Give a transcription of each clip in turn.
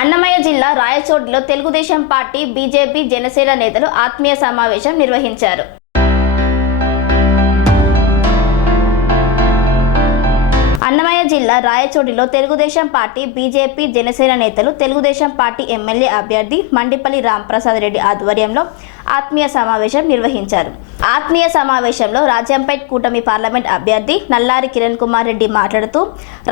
అన్నమయ్య జిల్లా రాయచోటిలో Telugu Desam party BJP Janasena నేతలు ఆత్మీయ సమావేశం నిర్వహించారు. జిల్లా రాయచోటిలో తెలుగుదేశం పార్టీ బీజేపీ జనసేన నేతలు తెలుగుదేశం పార్టీ ఎమ్మెల్యే అభ్యర్థి మండిపల్లి రాంప్రసాద్ రెడ్డి ఆధ్వర్యంలో ఆత్మీయ సమావేశం నిర్వహించారు. ఆత్మీయ సమావేశంలో రాజ్యంపేట్ కూటమి పార్లమెంట్ అభ్యర్థి నల్లారి కిరణ్ కుమార్ రెడ్డి మాట్లాడుతూ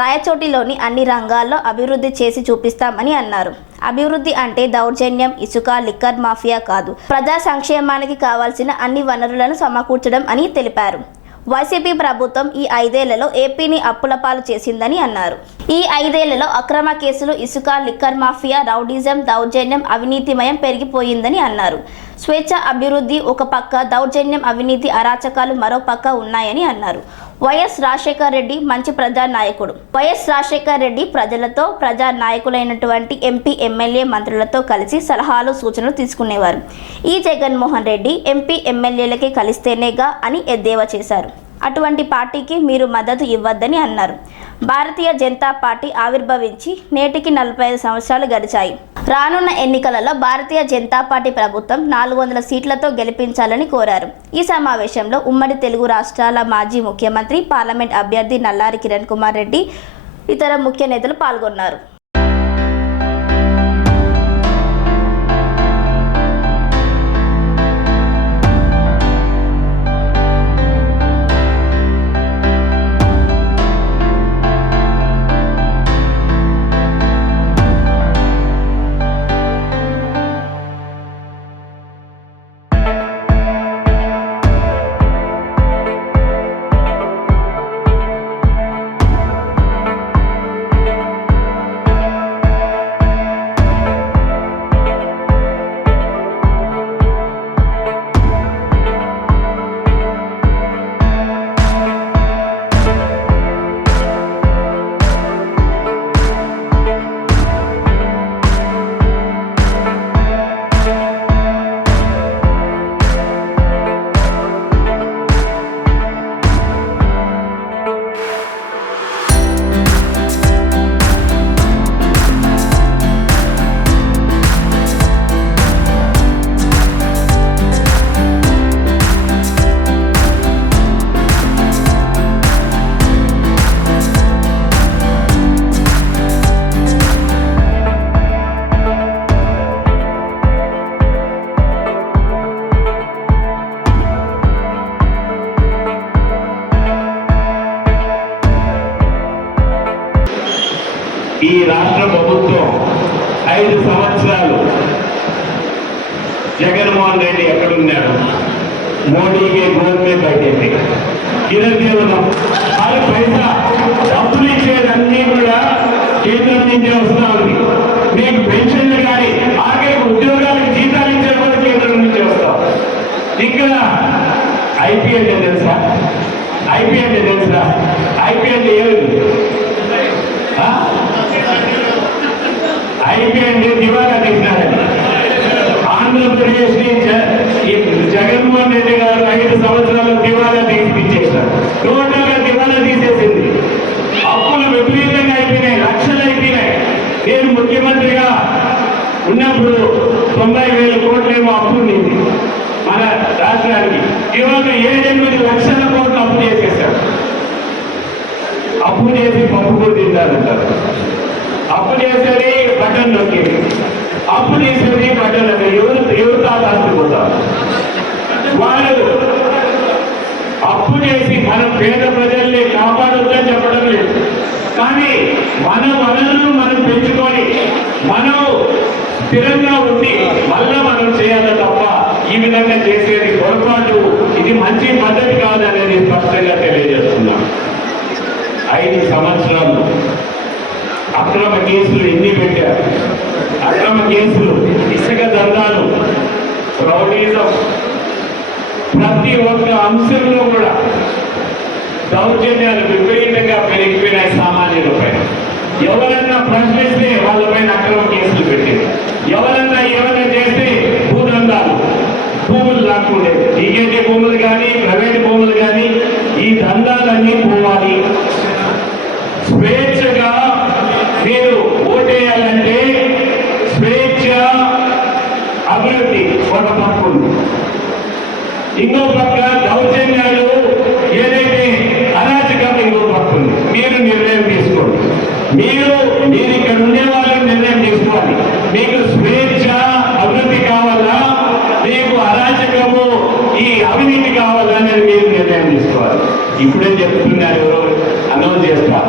రాయచోటిలోని అన్ని రంగాల్లో అభివృద్ధి చేసి చూపిస్తామని అన్నారు. అభివృద్ధి అంటే దౌర్జన్యం ఇసుక లిక్కర్ మాఫియా కాదు. ప్రజా సంక్షేమానికి కావాల్సిన అన్ని వనరులను సమకూర్చడం అని తెలిపారు. వైసీపీ ప్రభుత్వం ఈ ఐదేళ్ళలో ఏపీని అప్పుల పాలు చేసిందని అన్నారు. ఈ ఐదేళ్ళలో అక్రమ కేసులు ఇసుక లిక్కర్ మాఫియా రౌడిజం దౌర్జన్యం అవినీతిమయం పెరిగిపోయిందని అన్నారు. స్వేచ్ఛ అభివృద్ధి ఒక పక్క దౌర్జన్యం అవినీతి అరాచకాలు మరో పక్క ఉన్నాయని అన్నారు. వైఎస్ రాజశేఖర్ రెడ్డి మంచి ప్రజా నాయకుడు వైఎస్ రాజశేఖర్ రెడ్డి ప్రజలతో ప్రజా నాయకులైనటువంటి ఎంపీ ఎమ్మెల్యే మంత్రులతో కలిసి సలహాలు సూచనలు తీసుకునేవారు. ఈ జగన్మోహన్ రెడ్డి ఎంపీ ఎమ్మెల్యేలకే కలిస్తేనేగా అని ఎద్దేవా చేశారు. అటువంటి పార్టీకి మీరు మద్దతు ఇవ్వద్దని అన్నారు. భారతీయ జనతా పార్టీ ఆవిర్భవించి నేటికి నలభై ఐదు సంవత్సరాలు గడిచాయి. రానున్న ఎన్నికలలో భారతీయ జనతా పార్టీ ప్రభుత్వం నాలుగు వందల సీట్లతో గెలిపించాలని కోరారు. ఈ సమావేశంలో ఉమ్మడి తెలుగు రాష్ట్రాల మాజీ ముఖ్యమంత్రి పార్లమెంట్ అభ్యర్థి నల్లారి కిరణ్ కుమార్ రెడ్డి ఇతర ముఖ్య నేతలు పాల్గొన్నారు. ఈ రాష్ట్ర ప్రభుత్వం ఐదు సంవత్సరాలు జగన్మోహన్ రెడ్డి ఎక్కడున్నాడు? మోడీకి గోల్మే బయటేది కిరణ్ హర్ పైసా డబ్బులు ఇచ్చేదన్నీ కూడా కేంద్రం నుంచి వస్తా ఉంది. మీకు పెన్షన్లు కానీ ఆఖరికి ఉద్యోగాలకు జీతాలు ఇచ్చేది కూడా కేంద్రం నుంచి వస్తాం ఇక్కడ ఐపీఎల్ తెలుసా? ఐపీఎల్ తెలుసా ఐపీఎల్ ఏమిటి ఆ? ఐపీఎల్ దివాలా తీసినారని ఆంధ్రప్రదేశ్ని జ- ఈ జగన్మోహన్ రెడ్డి గారు ఐదు సంవత్సరాలు దివాలా తీసిచ్చేశారు టోటల్గా దివాలా తీసేసింది అప్పులు విపరీతంగా అయిపోయినాయి లక్షలు అయిపోయినాయి నేను ముఖ్యమంత్రిగా ఉన్నప్పుడు తొంభై వేల కోట్లేమో అప్పు ఉండింది మన రాష్ట్రానికి. ఇవాళ ఏడెనిమిది లక్షల కోట్లు అప్పు చేసేసారు అప్పు చేసి పప్పు కూడా తింటారంటారు. అప్పు చేసేది బటన్ నొక్కి. అప్పు చేసేది బటన్ నొక్కి. ఎవరు ఎవరు తాతాస్తుపోతారు వాళ్ళు అప్పు చేసి మనం పేద ప్రజల్ని కాపాడొద్దని చెప్పడం లేదు. కానీ మనం మనం స్థిరంగా ఉండి మళ్ళా మనం చేయాలి తప్ప ఈ విధంగా చేసేది పొరపాటు. ఇది మంచి పద్ధతి కాదనేది స్పష్టంగా తెలియజేస్తున్నాం. ఐదు సంవత్సరాలు అక్రమ కేసులు ఎన్ని పెట్టారు? అక్రమ కేసులు ఇసుక దందాలు రౌడీజం. ప్రతి ఒక్క అంశంలో కూడా దౌర్జన్యాలు విపరీతంగా పెరిగిపోయినాయి సామాన్యులపై. ఎవరన్నా ప్రశ్న ఇంకో పక్క దౌర్జన్యాలు ఏదైతే అరాచకం ఇంకో పక్క మీరు నిర్ణయం తీసుకోండి. మీరు మీరు ఇక్కడ ఉండే వాళ్ళు నిర్ణయం తీసుకోవాలి. మీకు స్వేచ్ఛ అభివృద్ధి కావాలా? మీకు అరాచకము ఈ అవినీతి కావాలా అనేది మీరు నిర్ణయం తీసుకోవాలి. ఇప్పుడే చెప్తున్నారు ఎవరు అనౌన్స్ చేస్తా.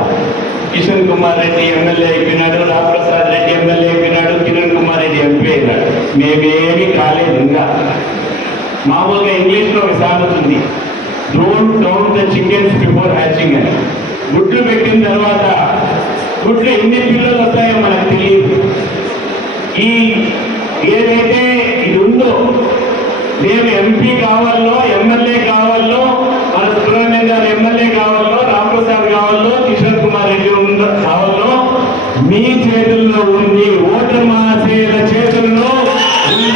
కిషన్ కుమార్ రెడ్డి ఎమ్మెల్యే అయిపోయినాడు రామప్రసాద్ రెడ్డి ఎమ్మెల్యే అయిపోయినాడు కిరణ్ కుమార్ రెడ్డి ఎంపీ అయినాడు. మేమేమి కాలేదు ఇంకా మామూలుగా ఇంగ్లీష్లో ఒక సార్ ఉంది don't count the chickens before hatching అని. గుడ్లు పెట్టిన తర్వాత గుడ్లు ఎన్ని పిల్లలు వస్తాయో మనకు తెలియదు. ఈ ఏదైతే ఇది ఉందో మేము ఎంపీ కావాలో ఎమ్మెల్యే కావాలో మన సుబ్రహ్మణ్యం గారు ఎమ్మెల్యే కావాలో రామప్రసాద్ కావాలో కిషోర్ కుమార్ రెడ్డి ఉందో కావాలో మీ చేతుల్లో ఉంది ఓటర్ మహాశయుల చేతుల్లో ఉంది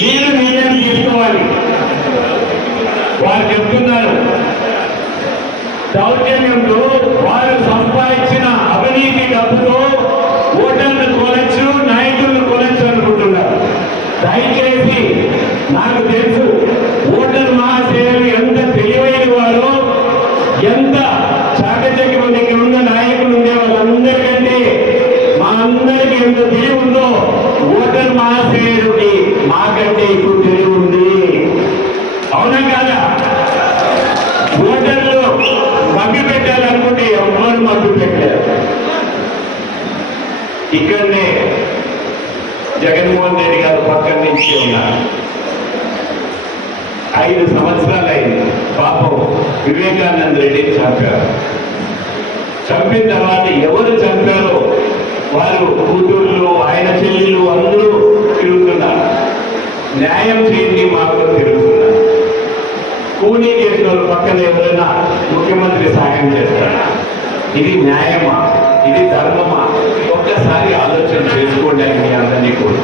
మీరు నిర్ణయం తీసుకోవాలి వారు చెప్తున్నారు దౌర్జన్యంలో వారు సంపాదించిన అవినీతి డబ్బుతో ఓటర్లు కొనచ్చు నాయకులను కొనచ్చు అనుకుంటున్నారు దయచేసి నాకు తెలుసు ఓటర్ మహాశయులు ఎంత తెలివైన వారో ఎంత చాకచక్యం దగ్గర ఉన్న నాయకులు ఉండే వాళ్ళందరికంటే మా అందరికీ ఎంత తెలివి ఉందో ఓటర్ మహాశయుడికి మాకంటే ఎక్కువ తెలివి ఉంది అవునా కాదా ఓటర్లు మగ్గి పెట్టాలనుకుంటే ఎవరు మగ్గి పెట్టారు ఇక్కడనే జగన్మోహన్ రెడ్డి గారు పక్కన నుంచి ఉన్నారు ఐదు సంవత్సరాలు అయింది పాపం వివేకానంద రెడ్డిని చంపారు. చంపిన తర్వాత ఎవరు చంపారో వారు కూతుర్లు ఆయన చెల్లెళ్ళు అందరూ తిరుగుతున్నారు. న్యాయం చేయండి మాకు తిరుగుతున్నారు. కూలీ చేసిన వాళ్ళు పక్కన ఎవరైనా ముఖ్యమంత్రి సహాయం చేస్తారా? ఇది న్యాయమా? ఇది ధర్మమా? ఒక్కసారి ఆలోచన చేసుకోండి అని మీ అందరినీ కూడా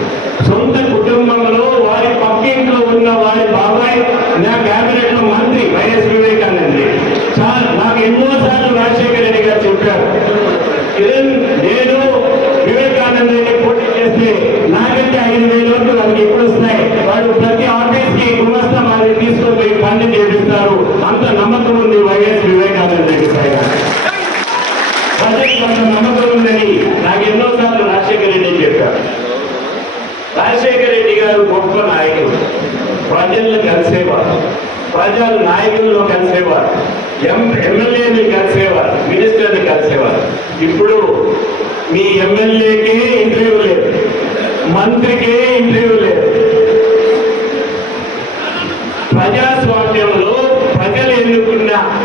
సొంత కుటుంబంలో వారి పక్కింట్లో ఉన్న వారి బాబాయ్ నా కేబినెట్లో మంత్రి వైఎస్ వివేకానంద రెడ్డి. సార్ నాకు ఎన్నో సార్లు రాజశేఖర రెడ్డి గారు చెప్పారు కిరణ్ నేను వివేకానంద రెడ్డి పోటీ చేస్తే నాకంటే ఐదు వేల ఓట్లు వాళ్ళకి ఎప్పుడు వస్తాయి వాడు ప్రతి ఆఫీస్కి గుమస్తా వారిని తీసుకొని పోయి పని చేపిస్తారు అంత నమ్మకం ఉంది వైఎస్ వివేకానంద రెడ్డి పైన కొంత అంత నమ్మకం ఉందని నాకు ఎన్నోసార్లు రాజశేఖర రెడ్డి చెప్పారు. రాజశేఖర రెడ్డి గారు గొప్ప నాయకులు ప్రజలను కలిసేవారు. ప్రజల నాయకులను కలిసేవారు. ఎం ఎమ్మెల్యేని కలిసేవారు. మినిస్టర్ని కలిసేవారు. ఇప్పుడు మీ ఎమ్మెల్యేకే ఇంటర్వ్యూ లేదు. మంత్రికే ఇంటర్వ్యూ లేదు. ప్రజాస్వామ్యంలో ప్రజలు ఎన్నుకున్న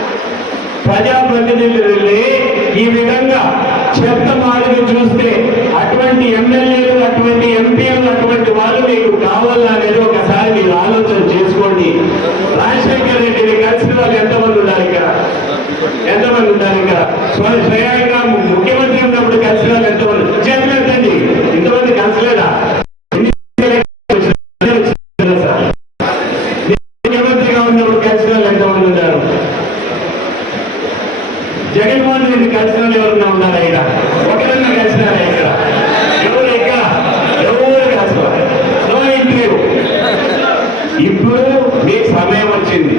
ప్రజాప్రతినిధులే ఈ విధంగా చెత్త మాటలు చూస్తే అటువంటి ఎమ్మెల్యేలు అటువంటి ఎంపీలు అటువంటి వాళ్ళు మీకు కావాలా అనేది ఒకసారి మీరు ఆలోచన చేసుకోండి. రాజశేఖర రెడ్డిని కలిసిన వాళ్ళు ఎంతమంది ఉన్నారు ఇక్కడ? ఎంతమంది ఉన్నారు ఇక్కడ? స్వయంగా ముఖ్యమంత్రి ఉన్నప్పుడు కలిసిన వాళ్ళు ఎంతమంది చేతులు ఎత్తండి ఇంతమంది కలిసలేదా ఎన్ని వచ్చినా సార్ ముఖ్యమంత్రిగా ఉన్నప్పుడు కలిసిన వాళ్ళు ఎంతమంది ఉన్నారు జగన్మోహన్ రెడ్డి కలిసిన వాళ్ళు ఎవరన్నా ఉన్నారా ఇక్కడ ఒకరన్నా కలిసినారా ఇక్కడ ఎవరు ఇక్కడ ఎవరు కలిసినారు నో ఇంటర్వ్యూ ఇప్పుడు మీకు సమయం వచ్చింది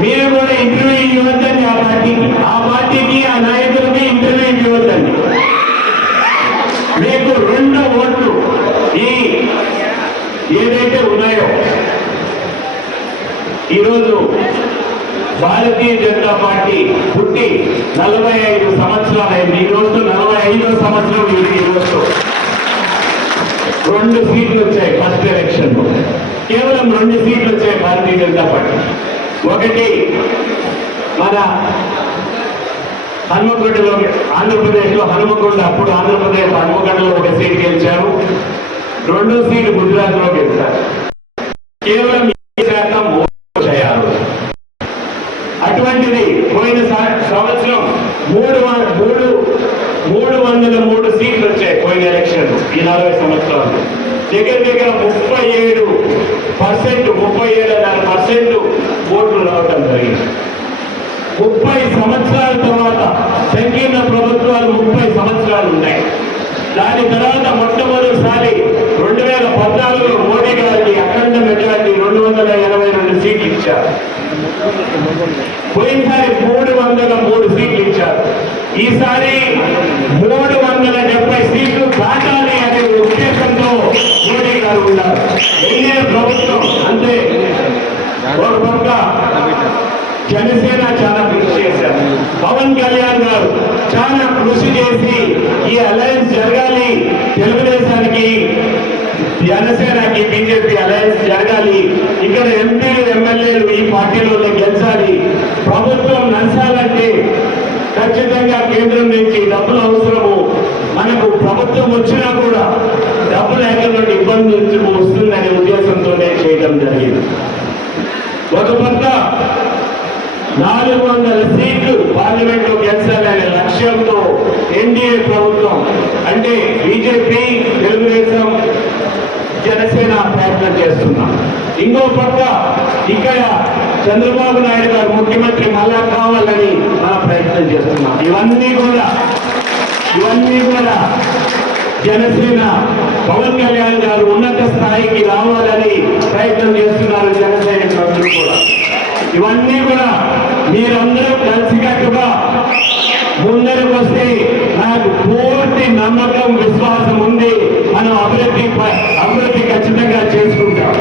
మీరు కూడా ఇంటర్వ్యూ ఇవ్వద్దండి ఆ పార్టీకి ఆ పార్టీకి ఆ నాయకులకి ఇంటర్వ్యూ ఇవ్వద్దండి మీకు రెండు ఓట్లు ఈ ఏదైతే ఉన్నాయో. ఈరోజు భారతీయ జనతా పార్టీ పుట్టి నలభై ఐదు సంవత్సరాలు ఈ రోజు నలభై ఐదో సంవత్సరం ఇది ఈ రోజు. రెండు సీట్లు వచ్చాయి ఫస్ట్ ఎలక్షన్లో కేవలం రెండు సీట్లు వచ్చాయి భారతీయ జనతా పార్టీ. ఒకటి మన హనుమకొండలో ఆంధ్రప్రదేశ్లో హనుమకొండ అప్పుడు ఆంధ్రప్రదేశ్ హనుమకొండలో ఒక సీట్ గెలిచారు రెండు సీట్లు గుజరాత్లో గెలిచారు కేవలం శాతం ఓట్లు అటువంటిది పోయిన సంవత్సరం మూడు మూడు మూడు వందల మూడు సీట్లు వచ్చాయి పోయిన ఎలక్షన్ ఈ నలభై సంవత్సరాలు. దగ్గర దగ్గర ముప్పై ఏడు పర్సెంట్ ముప్పై ఏడున్నర పర్సెంట్ ఓట్లు రావటం జరిగింది. ముప్పై సంవత్సరాల తర్వాత సంకీర్ణ ప్రభుత్వాలు ముప్పై సంవత్సరాలు ఉన్నాయి. దాని తర్వాత పోయినసారి మూడు వందల మూడు సీట్లు ఇచ్చారు. ఈసారి మూడు వందల డెబ్బై సీట్లు దాటాలి అనే ఉద్దేశంతో మోడీ గారు ఉన్నారు. ఎన్ఏ ప్రభుత్వం అంటే జనసేన చాలా కృషి చేశారు. పవన్ కళ్యాణ్ గారు చాలా కృషి చేసి ఈ అలయన్స్ జరగాలి. తెలుగుదేశానికి జనసేనకి బీజేపీ అలయన్స్ జరగాలి. ఇక్కడ ఎంపీలు ఎమ్మెల్యేలు ఈ పార్టీలోనే గెలిచాలి. ప్రభుత్వం నడచాలంటే ఖచ్చితంగా కేంద్రం నుంచి డబ్బులు అవసరము. మనకు ప్రభుత్వం వచ్చినా కూడా డబ్బులు ఎక్కడ ఇబ్బంది వస్తుందనే ఉద్దేశంతోనే చేయడం జరిగింది. ఒక పక్క నాలుగు వందల సీట్లు పార్లమెంట్లో గెలిచాలనే లక్ష్యంతో ఎన్డీఏ ప్రభుత్వం అంటే బీజేపీ తెలుగుదేశం జనసేన ప్రయత్నం చేస్తున్నాం. ఇంకో పక్క ఇక్కడ చంద్రబాబు నాయుడు గారు ముఖ్యమంత్రి మళ్ళా కావాలని మన ప్రయత్నం చేస్తున్నాం. ఇవన్నీ కూడా ఇవన్నీ కూడా జనసేన పవన్ కళ్యాణ్ గారు ఉన్నత స్థాయికి రావాలని ప్రయత్నం చేస్తున్నారు జనసేన సభ్యులు కూడా. ఇవన్నీ కూడా మీరందరూ కలిసికట్టుగా ముందరకు వస్తే నాకు పూర్తి నమ్మకం విశ్వాసం ఉంది. మనం అభివృద్ధి అభివృద్ధి ఖచ్చితంగా చేసుకుంటాం.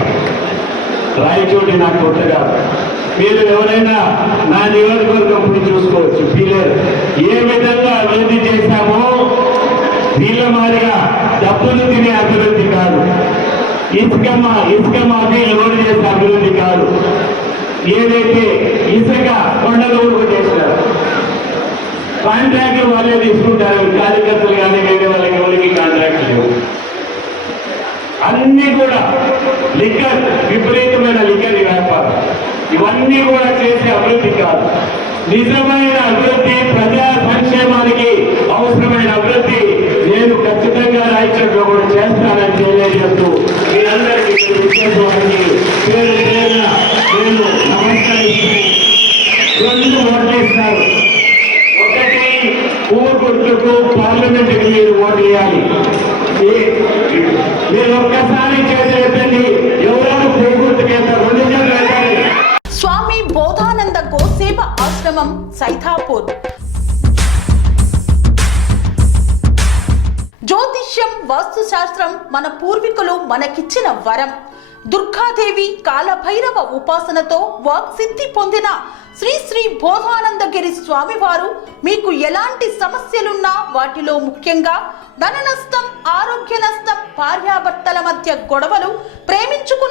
రాయచోటి నాకు కొత్తగా. మీరు ఎవరైనా నా నియోజకవర్గం పోయి చూసుకోవచ్చు. పిల్లలు ఏ విధంగా అభివృద్ధి చేశామో వీళ్ళ మాదిరిగా డబ్బులు తినే అభివృద్ధి కాదు. ఇసుక మా ఇసుక మాఫీ లోడ్ చేసే అభివృద్ధి కాదు. ఏదైతే ఇసుక కొండలు ఊరుకు చేసినారు కాంట్రాక్ట్లు వాళ్ళే తీసుకుంటారు. కార్యకర్తలు కానీ వేరే వాళ్ళకి ఎవరికి కాంట్రాక్ట్ లేవు. అన్ని కూడా లిక్కర్ విపరీతమైన లిక్కర్ వ్యాపారం. ఇవన్నీ కూడా చేసే అభివృద్ధి కాదు. నిజమైన అభివృద్ధి ప్రజా సంక్షేమానికి అవసరమైన అభివృద్ధి నేను ఖచ్చితంగా రాయచోట్లో కూడా చేస్తానని తెలియజేస్తూ మీరందరికీ వారికి పేరు పేరున నేను నమస్కరిస్తూ రెండు ఓట్లు ఇస్తారు ఊరు పార్లమెంట్ పార్లమెంట్కి మీరు ఓటు వేయాలి. మీరు ఒక్కసారి చేసేటండి ఎవరెవరు పువ్వు రెండు స్వామి బోధానంద గోసేవ ఆశ్రమం సైథాపూర్ జ్యోతిష్యం వాస్తుశాస్త్రం మన పూర్వీకులు మనకిచ్చిన వరం. దుర్గాదేవి కాలభైరవ ఉపాసనతో వాక్సిద్ధి పొందిన శ్రీ శ్రీ బోధానందగిరి స్వామివారు మీకు ఎలాంటి సమస్యలున్నా వాటిలో ముఖ్యంగా ధన నష్టం ఆరోగ్య నష్టం భార్యాభర్తల మధ్య గొడవలు ప్రేమించుకున్న